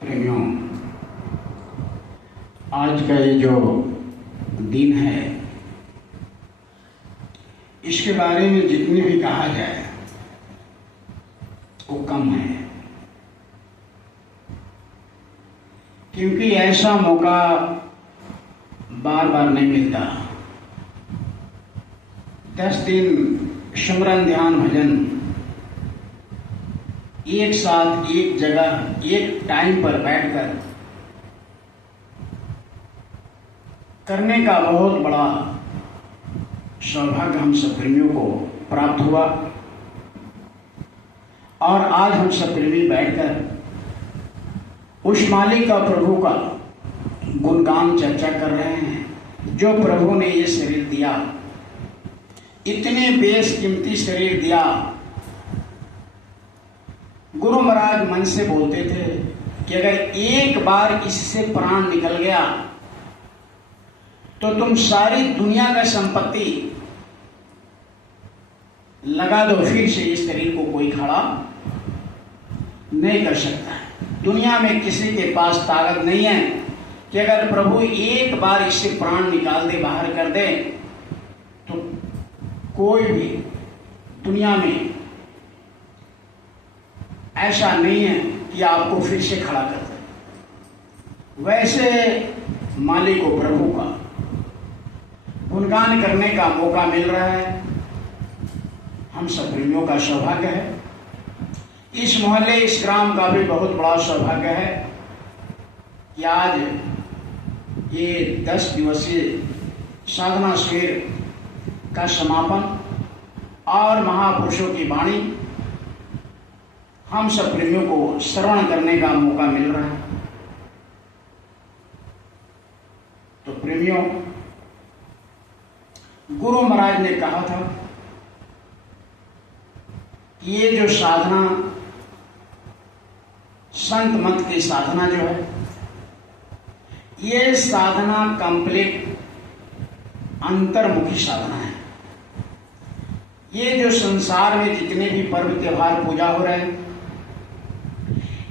प्रेमियों, आज का ये जो दिन है, इसके बारे में जितनी भी कहा जाए वो कम है, क्योंकि ऐसा मौका बार बार नहीं मिलता। 10 दिन सिमरन ध्यान भजन एक साथ एक जगह एक टाइम पर बैठकर करने का बहुत बड़ा सौभाग्य हम सब प्रेमियों को प्राप्त हुआ। और आज हम सब प्रेमी बैठकर उस मालिक का, प्रभु का गुणगान चर्चा कर रहे हैं, जो प्रभु ने ये शरीर दिया, इतने बेशकीमती शरीर दिया। गुरु महाराज मन से बोलते थे कि अगर एक बार इससे प्राण निकल गया तो तुम सारी दुनिया का संपत्ति लगा दो, फिर से इस शरीर को कोई खड़ा नहीं कर सकता है। दुनिया में किसी के पास ताकत नहीं है कि अगर प्रभु एक बार इससे प्राण निकाल दे, बाहर कर दे, तो कोई भी दुनिया में ऐसा नहीं है कि आपको फिर से खड़ा कर दे। वैसे मालिक को, प्रभु का गुणगान करने का मौका मिल रहा है। हम सब प्रेमियों का सौभाग्य है। इस मोहल्ले, इस ग्राम का भी बहुत बड़ा सौभाग्य है कि आज ये 10 दिवसीय साधना शिविर का समापन और महापुरुषों की वाणी हम सब प्रेमियों को श्रवण करने का मौका मिल रहा है। तो प्रेमियों, गुरु महाराज ने कहा था कि ये जो साधना, संत मत की साधना जो है, ये साधना कंप्लीट अंतर्मुखी साधना है। ये जो संसार में जितने भी पर्व त्योहार पूजा हो रहे हैं,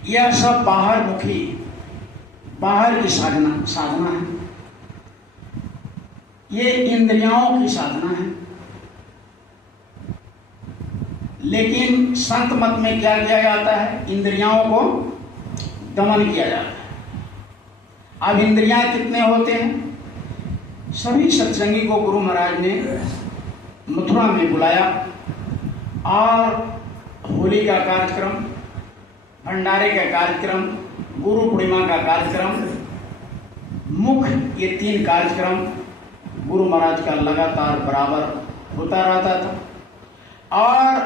यह सब बाहर मुखी, बाहर की साधना है। ये इंद्रियों की साधना है। लेकिन संत मत में क्या किया जाता है? इंद्रियों को दमन किया जाता है। अब इंद्रियां कितने होते हैं? सभी सत्संगी को गुरु महाराज ने मथुरा में बुलाया और होली का कार्यक्रम, भंडारे का कार्यक्रम, गुरु पूर्णिमा का कार्यक्रम, मुख्य ये 3 कार्यक्रम गुरु महाराज का लगातार बराबर होता रहता था। और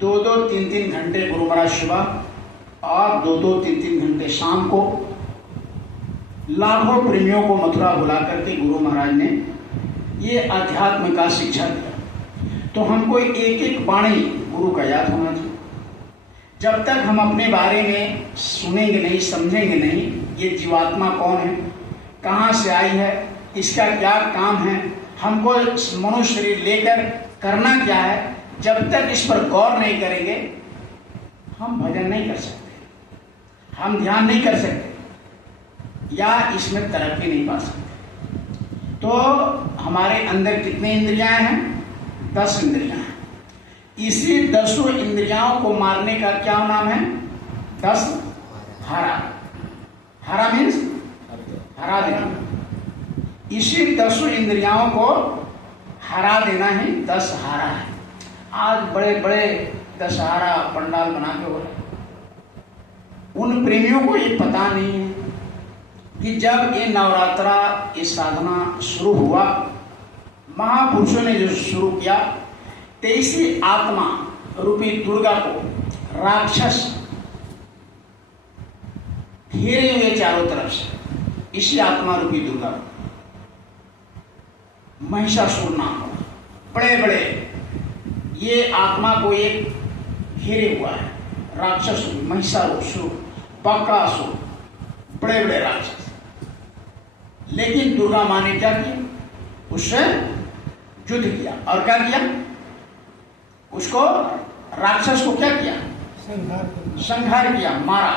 2-2, 3-3 घंटे गुरु महाराज सुबह और 2-2, 3-3 घंटे शाम को लाखों प्रेमियों को मथुरा बुला करके गुरु महाराज ने ये अध्यात्म का शिक्षा दिया। तो हमको एक एक वाणी गुरु का याद होना चाहिए। जब तक हम अपने बारे में सुनेंगे नहीं, समझेंगे नहीं, ये जीवात्मा कौन है, कहाँ से आई है, इसका क्या काम है, हमको मनुष्य शरीर लेकर करना क्या है, जब तक इस पर गौर नहीं करेंगे हम भजन नहीं कर सकते, हम ध्यान नहीं कर सकते, या इसमें तरक्की नहीं पा सकते। तो हमारे अंदर कितने इंद्रियां हैं? 10 इंद्रियां हैं। इसी 10 इंद्रियाओं को मारने का क्या नाम है? 10 हरा। हरा मीन्स हरा देना। इसी 10 इंद्रियाओं को हरा देना ही 10 हारा है। आज बड़े बड़े 10 हारा पंडाल बना के हो रहे। उन प्रेमियों को ये पता नहीं है कि जब ये नवरात्रा, ये साधना शुरू हुआ, महापुरुषों ने जो शुरू किया, 23 आत्मा रूपी दुर्गा को राक्षस घेरे हुए चारों तरफ से, इसी आत्मा रूपी दुर्गा को महिषासुर नाम, बड़े बड़े ये आत्मा को एक घेरे हुआ है, राक्षस, महिषासुर, बकासुर, बड़े बड़े राक्षस। लेकिन दुर्गा माँ ने क्या किया? उससे युद्ध किया। और क्या किया? उसको, राक्षस को क्या किया? संहार किया, मारा।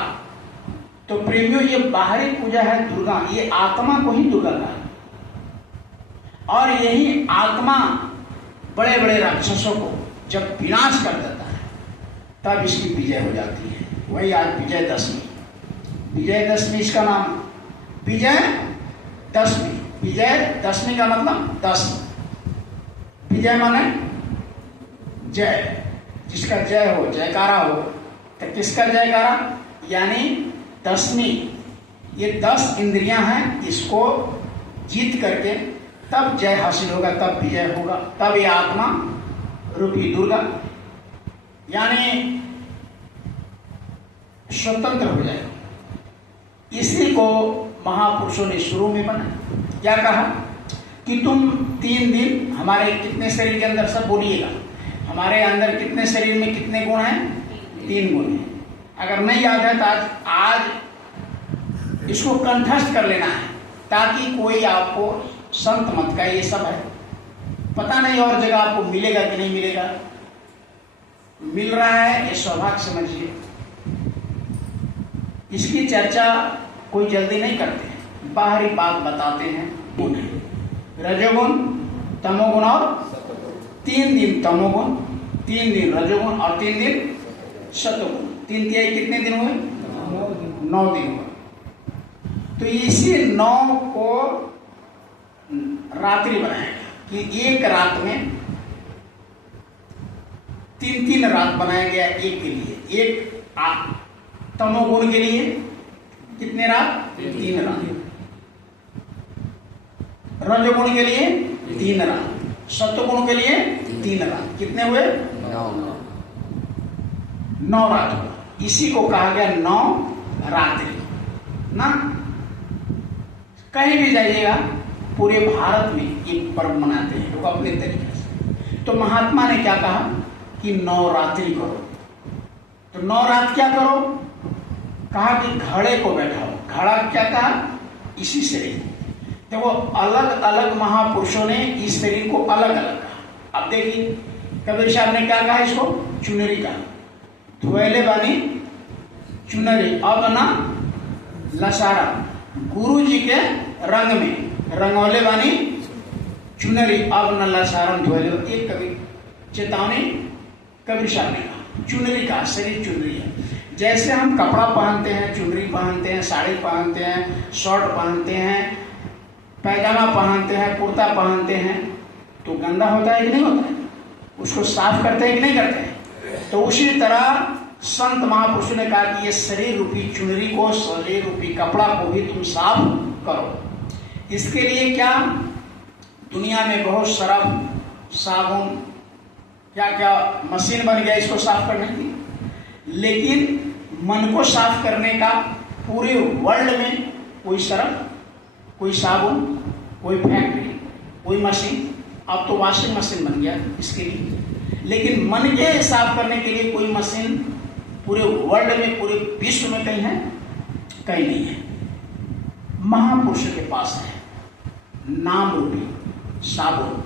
तो प्रेमियों, ये बाहरी पूजा है दुर्गा, ये आत्मा को ही दुर्गा कहा। और यही आत्मा बड़े बड़े राक्षसों को जब विनाश कर देता है तब इसकी विजय हो जाती है। वही आज विजयदशमी। विजयदशमी इसका नाम, विजय दशमी। विजय दशमी का मतलब 10। विजय माने जय, जिसका जय हो, जयकारा हो। तो किसका जयकारा? यानी दशमी। ये 10 इंद्रियां हैं, इसको जीत करके तब जय हासिल होगा, तब विजय होगा, तब ये आत्मा रूपी दुर्गा यानी स्वतंत्र हो जाएगा। इसी को महापुरुषों ने शुरू में बनाया। क्या कहा कि तुम 3 दिन हमारे कितने शरीर के अंदर, सब बोलिएगा, हमारे अंदर कितने शरीर में कितने गुण हैं? 3 गुण हैं। अगर नहीं याद है तो आज इसको कंठस्थ कर लेना है, ताकि कोई आपको संत मत का ये सब है, पता नहीं और जगह आपको मिलेगा कि नहीं मिलेगा। मिल रहा है ये सौभाग्य समझिए। इसकी चर्चा कोई जल्दी नहीं करते हैं, बाहरी बात बताते हैं उन्हें। रजोगुण, तमोगुण और 3 दिन तमोगुण, 3 दिन रजोगुण और 3 दिन सतोगुण। 3 तिहाई कितने दिन हुए? 9 दिन हुए। तो इसी 9 को रात्रि बनाएगा कि एक रात में 3 रात बनाया गया। एक के लिए, एक तमोगुण के लिए कितने रात? 3 रात। रजोगुण के लिए 3 रात, सत्वगुण के लिए 3 रात। कितने हुए? 9 रात हुआ। इसी को कहा गया 9 रात्रि ना। कहीं भी जाइएगा पूरे भारत में ये पर्व मनाते हैं लोग अपने तरीके से। तो महात्मा ने क्या कहा कि 9 रात्रि करो। तो 9 रात क्या करो? कहा कि घड़े को बैठाओ। घड़ा क्या कहा? इसी शरीर। देखो अलग अलग महापुरुषों ने इस शरीर को अलग अलग कहा। अब देखिए कबीर साहब ने क्या कहा इसको? चुनरी कहा। धोएले बानी चुनरी, अब ना लसारा, गुरु जी के रंग में रंगौले बानी चुनरी, अब न लसारम धोएले। एक कवि चेतावनी कबीर साहब ने कहा। चुनरी का शरीर चुनरी है। जैसे हम कपड़ा पहनते हैं, चुनरी पहनते हैं, साड़ी पहनते हैं, शर्ट पहनते हैं, पैजामा पहनते हैं, कुर्ता पहनते हैं, तो गंदा होता है कि नहीं होता है? उसको साफ करते हैं कि नहीं करते हैं? तो उसी तरह संत महापुरुषों ने कहा कि ये शरीर रूपी चुनरी को, शरीर रूपी कपड़ा को भी तुम साफ करो। इसके लिए क्या दुनिया में बहुत सरफ, साबुन, क्या क्या मशीन बन गया इसको साफ करने की। लेकिन मन को साफ करने का पूरे वर्ल्ड में कोई सरफ, कोई साबुन, कोई फैक्ट्री, कोई मशीन, अब तो वॉशिंग मशीन बन गया इसके लिए। लेकिन मन के साफ करने के लिए कोई मशीन पूरे वर्ल्ड में, पूरे विश्व में कहीं है? कहीं नहीं है। महापुरुष के पास है नाम रूपी साबुन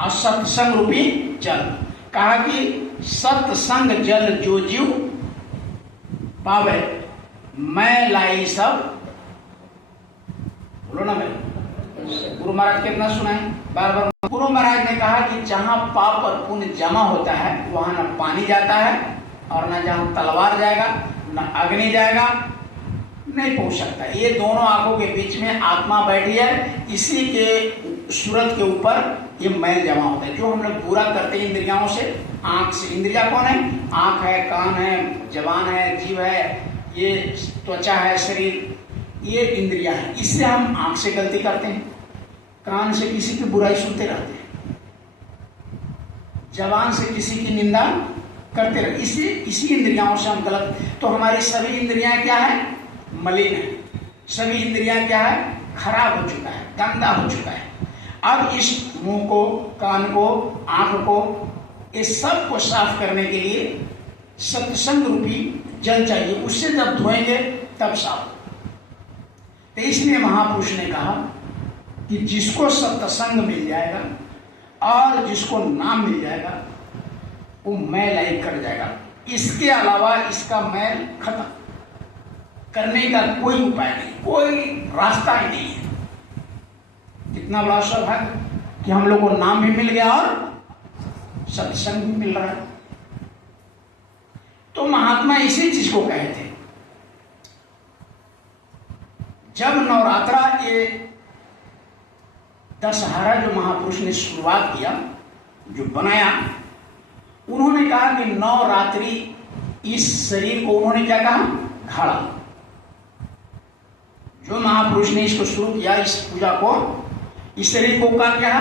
और सत्संग रूपी जल। कहा कि सत्संग जल जो जीव पावे, मैं लाई सब, बोलो ना भाई। गुरु महाराज कितना सुनाए बार बार। गुरु महाराज ने कहा कि जहां पाप और पुण्य जमा होता है वहां न पानी जाता है और न जहां तलवार जाएगा न अग्नि जाएगा, नहीं पहुंच सकता। ये दोनों आंखों के बीच में आत्मा बैठी है, इसी के सूरत के ऊपर ये मैल जमा होता है। जो हम लोग पूरा करते हैं इंद्रियों से, आंख से। इंद्रिया कौन है? आंख है, कान है, जबान है, जीव है, ये त्वचा है, शरीर, ये इंद्रिया है। इससे हम आंख से गलती करते हैं, कान से किसी की बुराई सुनते रहते हैं, जबान से किसी की निंदा करते रहते, इसी इंद्रियों से हम गलत। तो हमारी सभी इंद्रियां क्या है? मलिन है। सभी इंद्रियां क्या है? खराब हो चुका है, गंदा हो चुका है। अब इस मुंह को, कान को, आंख को, इस सब को साफ करने के लिए सत्संग रूपी जल चाहिए। उससे जब धोएंगे तब साफ। तो इसलिए महापुरुष ने कहा कि जिसको सत्संग मिल जाएगा और जिसको नाम मिल जाएगा वो मैल एक कर जाएगा। इसके अलावा इसका मैल खत्म। करने का कोई उपाय नहीं, कोई रास्ता ही नहीं है। कितना बड़ा सौभाग्य कि हम लोग को नाम भी मिल गया और सत्संग भी मिल रहा है। तो महात्मा इसी चीज को कहे थे। जब नवरात्रा ये दशहरा जो महापुरुष ने शुरुआत किया, जो बनाया, उन्होंने कहा कि नवरात्रि इस शरीर को उन्होंने क्या कहा, घड़ा। जो महापुरुष ने इसको शुरू किया, इस पूजा को, इस शरीर को क्या कहा,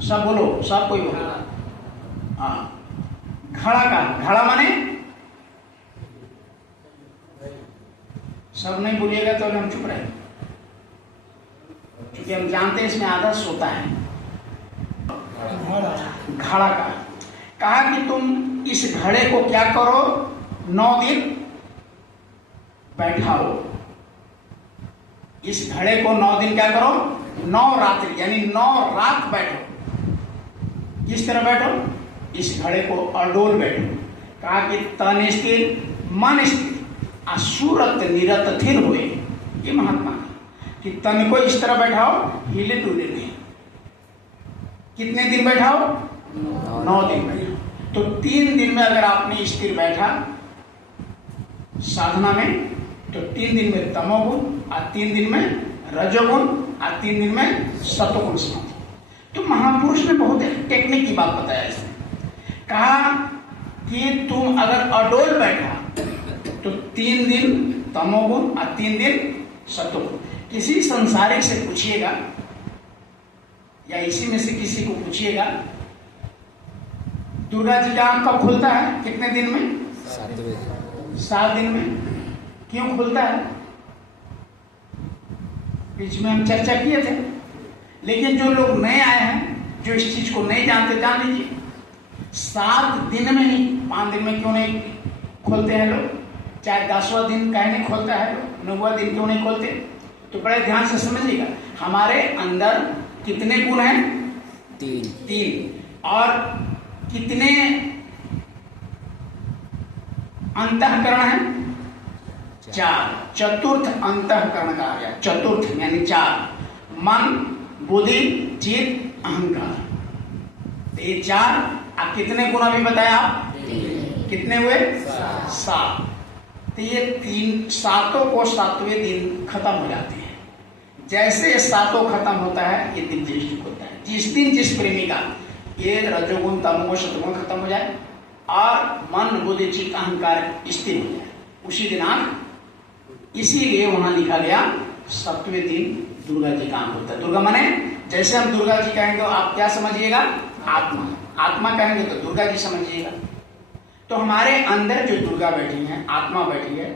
सब बोलो, सब कोई बोलो, हाँ, घड़ा का, घड़ा माने, सब नहीं बोलिएगा तो हम चुप रहे, क्योंकि हम जानते हैं इसमें आदर्श होता है। घड़ा का कहा कि तुम इस घड़े को क्या करो, 9 दिन बैठाओ। इस घड़े को 9 दिन क्या करो, 9 रात्रि यानी 9 रात बैठो। किस तरह बैठो, इस घड़े को अडोल बैठो। कहा कि तन स्थिर मन स्थिर असूरत निरत थिर हुए। ये महात्मा कि तन को इस तरह बैठाओ, हिले डुले नहीं। कितने दिन बैठाओ, 9 दिन बैठाओ। तो 3 दिन में अगर आपने स्थिर बैठा साधना में, तो 3 दिन में तमोगुण और 3 दिन में रजोगुण और 3 दिन में सतोगुण समाधि। तो महापुरुष ने बहुत टेक्निक की बात बताया इसमें। कहा कि तुम अगर अडोल बैठा तो 3 दिन तमोगुण और 3 दिन सतोगुण। किसी संसारिक से पूछिएगा या इसी में से किसी को पूछिएगा, दुर्गा जी का आंख कब खुलता है, कितने दिन में, 7 दिन में। क्यों खुलता है, बीच में हम चर्चा किए थे। लेकिन जो लोग नए आए हैं, जो इस चीज को नहीं जानते, जान लीजिए 7 दिन में ही, 5 दिन में क्यों नहीं खोलते हैं लोग, चाहे 10वां दिन कहीं नहीं खोलता है लोग, 9वां दिन क्यों नहीं खोलते। तो बड़े ध्यान से समझिएगा, हमारे अंदर कितने गुण हैं, 3 और कितने अंतःकरण हैं, 4। चतुर्थ अंतःकरण कहा गया, चतुर्थ यानी 4, मन बुद्धि चित्त अहंकार। ये 4 आप कितने गुण अभी बताया, कितने हुए, 7। तो ये 3 सातों को 7वें दिन खत्म हो जाते हैं। जैसे ये 7 खत्म होता है, ये दिन ज्येष्ठ होता है। जिस दिन जिस प्रेमी का ये रजोगुण तमोगुण सतोगुण खत्म हो जाए और मन बुद्धि चित्त अहंकार स्थिर हो जाए, उसी दिन आंख। इसीलिए वहां लिखा गया 7वें दिन दुर्गा जी का आंख होता है। दुर्गा माने, जैसे हम दुर्गा जी कहेंगे आप क्या समझिएगा, आत्मा। आत्मा कहेंगे तो दुर्गा जी समझिएगा। तो हमारे अंदर जो दुर्गा बैठी है, आत्मा बैठी है,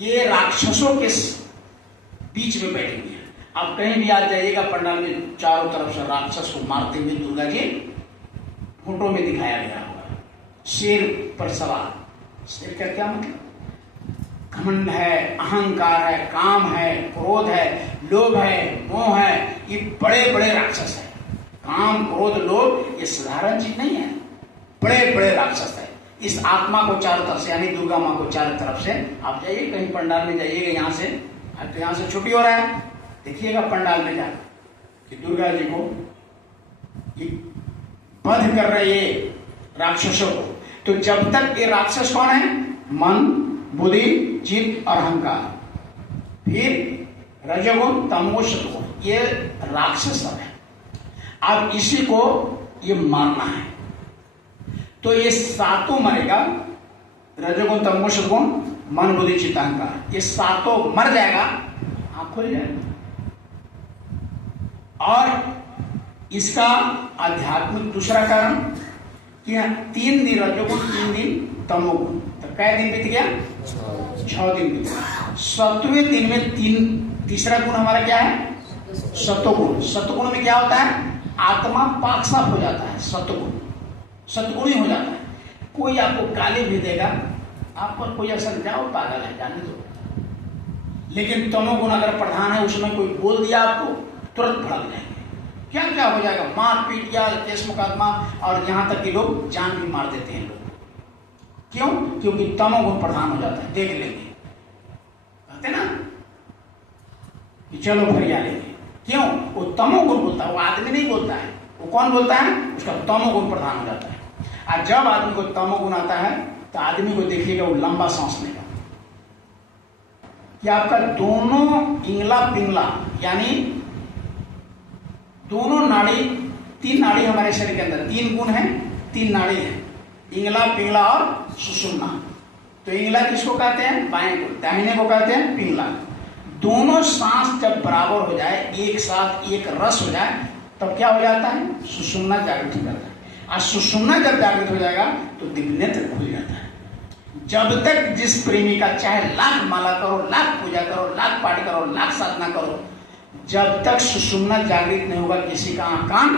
ये राक्षसों के बीच में बैठी हुई है। आप कहीं भी आ जाइएगा पंडाल में, चारों तरफ से राक्षस को मारते हुए दुर्गा जी फोटो में दिखाया गया होगा, शेर पर सवार। शेर का क्या मतलब, घमंड है, अहंकार है, काम है, क्रोध है, लोभ है, मोह है, ये बड़े बड़े राक्षस है। काम क्रोध लोभ ये साधारण चीज नहीं है, बड़े बड़े राक्षस है। इस आत्मा को चारों तरफ से, यानी दुर्गा माँ को चारों तरफ से, आप जाइए कहीं पंडाल में जाइएगा, यहाँ से अब तो यहाँ से छुट्टी हो रहा है, देखिएगा पंडाल में जाकर कि दुर्गा जी को ये वध कर रहे ये राक्षसों को। तो जब तक ये राक्षस कौन है, मन बुद्धि चित्त और अहंकार, फिर रजोगुण तमोगुण सतोगुण, ये राक्षस सब है। अब इसी को ये मारना है। तो ये 7 मरेगा, रजोगुण तमोगुण सतोगुण मन बुद्धि चित्त अहंकार, ये 7 मर जाएगा, आंख खुल जाएगा। और इसका आध्यात्मिक दूसरा कारण कि 3 दिन रजोगुण 3 दिन तमोगुण, तो कै दिन बीत गया, 6 दिन बीत गया। 7वें दिन में तीसरा गुण हमारा क्या है, सतोगुण। सतोगुण में क्या होता है, आत्मा पाक साफ हो जाता है, सतगुणी हो जाता है। कोई आपको गाली भी देगा, आप पर कोई असर, जाओ पागल है जाने दो। लेकिन तमोगुण अगर प्रधान है, उसमें कोई बोल दिया आपको, तुरंत भड़क जाएंगे, क्या क्या हो जाएगा, मार पीट या केस मुकदमा, और यहाँ तक कि लोग जान भी मार देते हैं लोग। क्यों? क्योंकि तमोगुण प्रधान हो जाता है। देख लेंगे, कहते ना कि चलो फरिया लेंगे। क्यों? वो तमोगुण बोलता है, वो आदमी नहीं बोलता है। वो कौन बोलता है? उसका तमोगुण प्रधान हो जाता है। और जब आदमी को तमोगुण आता है तो आदमी को देखिएगा वो लंबा सांस लेगा कि आपका दोनों इंगला पिंगला यानी दोनों नाड़ी, 3 नाड़ी हमारे शरीर के अंदर, 3 गुण है, 3 नाड़ी है, इंगला पिंगला और सुषुम्ना। तो इंगला किसको कहते हैं? बाएं को, दाहिने को कहते हैं पिंगला। दोनों सांस जब बराबर हो जाए, एक साथ एक रस हो जाए, तब क्या हो जाता है? सुषुम्ना जागृत हो जाता है। और सुषुम्ना जब जागृत हो जाएगा तो दिग्नेत्र खुल जाता है। जब तक जिस प्रेमी का चाहे लाख माला करो, लाख पूजा करो, लाख पाठ करो, लाख साधना करो, जब तक सुषुम्ना जागृत नहीं होगा किसी का कान